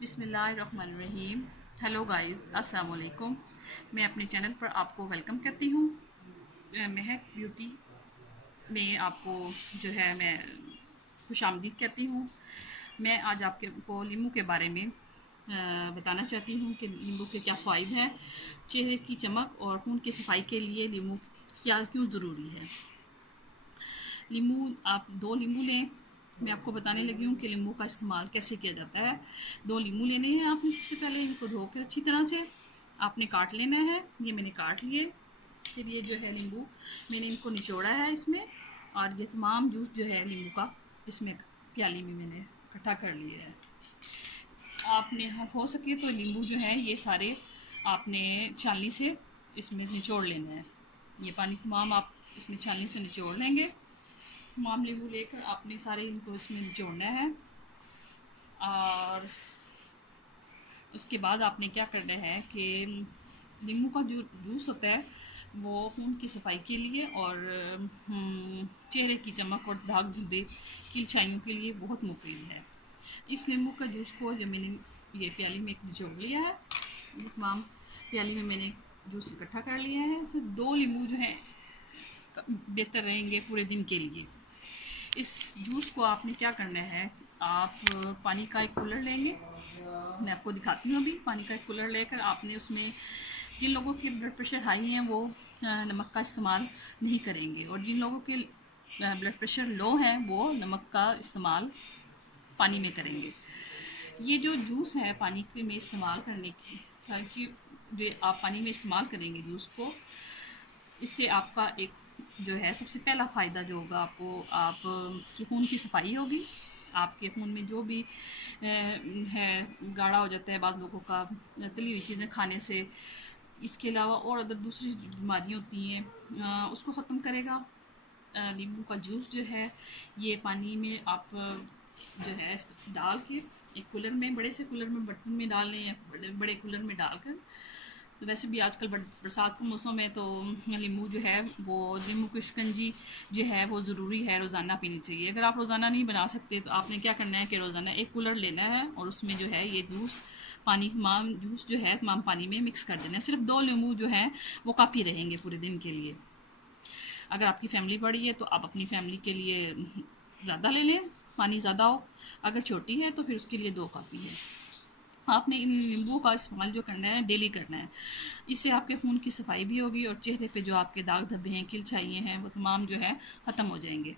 बिस्मिल्लाहिर्रहमानिर्रहीम। Hello guys, अस्सलाम वालेकुम। मैं अपने चैनल पर आपको वेलकम करती हूँ। महक ब्यूटी में आपको जो है मैं खुशामदीद कहती हूँ। मैं आज आपको नींबू के बारे में बताना चाहती हूँ कि नींबू के क्या फ़ायदे हैं। चेहरे की चमक और खून की सफाई के लिए नींबू क्यों ज़रूरी है। नींबू, आप 2 नींबू लें। मैं आपको बताने लगी हूँ कि नींबू का इस्तेमाल कैसे किया जाता है। 2 नींबू लेने हैं आपने। सबसे पहले इनको धोकर अच्छी तरह से आपने काट लेना है। ये मैंने काट लिए। फिर ये जो है नींबू मैंने इनको निचोड़ा है इसमें, और ये तमाम जूस जो है नींबू का इसमें प्याली में मैंने इकट्ठा कर लिया है। आपने हो सके तो नींबू जो है ये सारे आपने छाननी से इसमें निचोड़ लेना है। ये पानी तमाम आप इसमें छाननी से निचोड़ लेंगे। तमाम नींबू लेकर आपने सारे इनको इसमें निचोड़ना है। और उसके बाद आपने क्या करना है कि नींबू का जो जूस होता है वो खून की सफाई के लिए और चेहरे की चमक और दाग धब्बे की छाइयों के लिए बहुत मुफीद है। इस नींबू का जूस को जो मैंने ये प्याली में निचोड़ लिया है, तमाम प्याली में मैंने जूस इकट्ठा कर लिया है। तो 2 नींबू जो है बेहतर रहेंगे पूरे दिन के लिए। इस जूस को आपने क्या करना है, आप पानी का एक कूलर लेंगे। मैं आपको दिखाती हूँ। अभी पानी का एक कूलर लेकर आपने उसमें, जिन लोगों के ब्लड प्रेशर हाई हैं वो नमक का इस्तेमाल नहीं करेंगे, और जिन लोगों के ब्लड प्रेशर लो हैं वो नमक का इस्तेमाल पानी में करेंगे। ये जो जूस है पानी में इस्तेमाल करने की जो आप पानी में इस्तेमाल करेंगे जूस को, इससे आपका एक जो है सबसे पहला फ़ायदा जो होगा आपको, आप की खून की सफाई होगी। आपके खून में जो भी है गाढ़ा हो जाता है बाज़ लोगों का तली हुई चीज़ें खाने से। इसके अलावा और अदर दूसरी बीमारियाँ होती हैं उसको ख़त्म करेगा। नींबू का जूस जो है ये पानी में आप जो है डाल के एक कूलर में, बड़े से कूलर में, बर्तन में डाल लें या बड़े बड़े कूलर में डालकर। तो वैसे भी आजकल बरसात का मौसम है तो नींबू जो है वो नींबू की शिकंजी जो है वो ज़रूरी है, रोज़ाना पीनी चाहिए। अगर आप रोज़ाना नहीं बना सकते तो आपने क्या करना है कि रोज़ाना एक कूलर लेना है और उसमें जो है ये जूस पानी तमाम जूस जो है तमाम पानी में मिक्स कर देना है। सिर्फ 2 नींबू जो हैं वो काफ़ी रहेंगे पूरे दिन के लिए। अगर आपकी फैमिली बड़ी है तो आप अपनी फैमिली के लिए ज़्यादा ले लें, पानी ज़्यादा हो। अगर छोटी है तो फिर उसके लिए 2 काफ़ी है। आपने इन नींबुओं का इस्तेमाल जो करना है डेली करना है। इससे आपके खून की सफाई भी होगी और चेहरे पे जो आपके दाग धब्बे हैं, किल छाइयाँ हैं, वो तमाम जो है ख़त्म हो जाएंगे।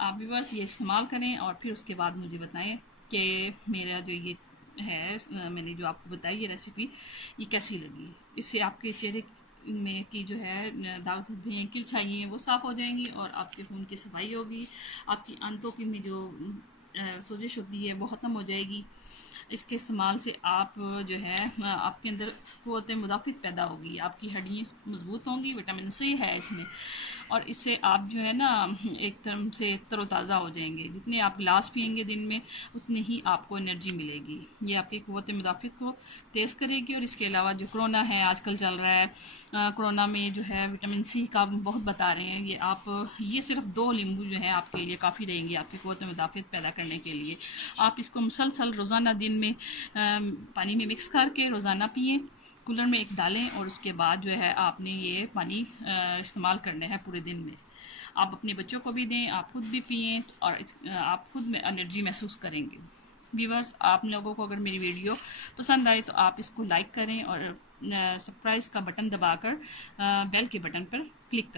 आप व्यूअर्स ये इस्तेमाल करें और फिर उसके बाद मुझे बताएं कि मेरा जो ये है मैंने जो आपको बताई ये रेसिपी ये कैसी लगी। इससे आपके चेहरे में की जो है दाग धब्बे हैं, किल छाइयाँ हैं, वो साफ़ हो जाएंगी और आपके खून की सफाई होगी। आपकी आंतों की में जो सोजिश होती है वो ख़त्म हो जाएगी। इसके इस्तेमाल से आप जो है आपके अंदर क़ुव्वत मुदाफ़ित पैदा होगी, आपकी हड्डियाँ मज़बूत होंगी, विटामिन सी है इसमें, और इससे आप जो है ना एक तरह से तरोताज़ा हो जाएंगे। जितने आप गिलास पियेंगे दिन में उतनी ही आपको एनर्जी मिलेगी। ये आपकी क़ुव्वत मुदाफ़ित को तेज़ करेगी। और इसके अलावा जो कोरोना है आजकल चल रहा है, कोरोना में जो है विटामिन सी का बहुत बता रहे हैं, ये सिर्फ 2 नींबू जो हैं आपके लिए काफ़ी रहेंगे आपकी क़ुव्वत मुदाफ़ित पैदा करने के लिए। आप इसको मुसलसल रोज़ाना दिन में पानी में मिक्स करके रोज़ाना पिएँ। कूलर में एक डालें और उसके बाद जो है आपने ये पानी इस्तेमाल करना है पूरे दिन में। आप अपने बच्चों को भी दें, आप खुद भी पिएँ और आप खुद में एनर्जी महसूस करेंगे। व्यूअर्स, आप लोगों को अगर मेरी वीडियो पसंद आए तो आप इसको लाइक करें और सब्सक्राइब का बटन दबाकर बेल के बटन पर क्लिक करें।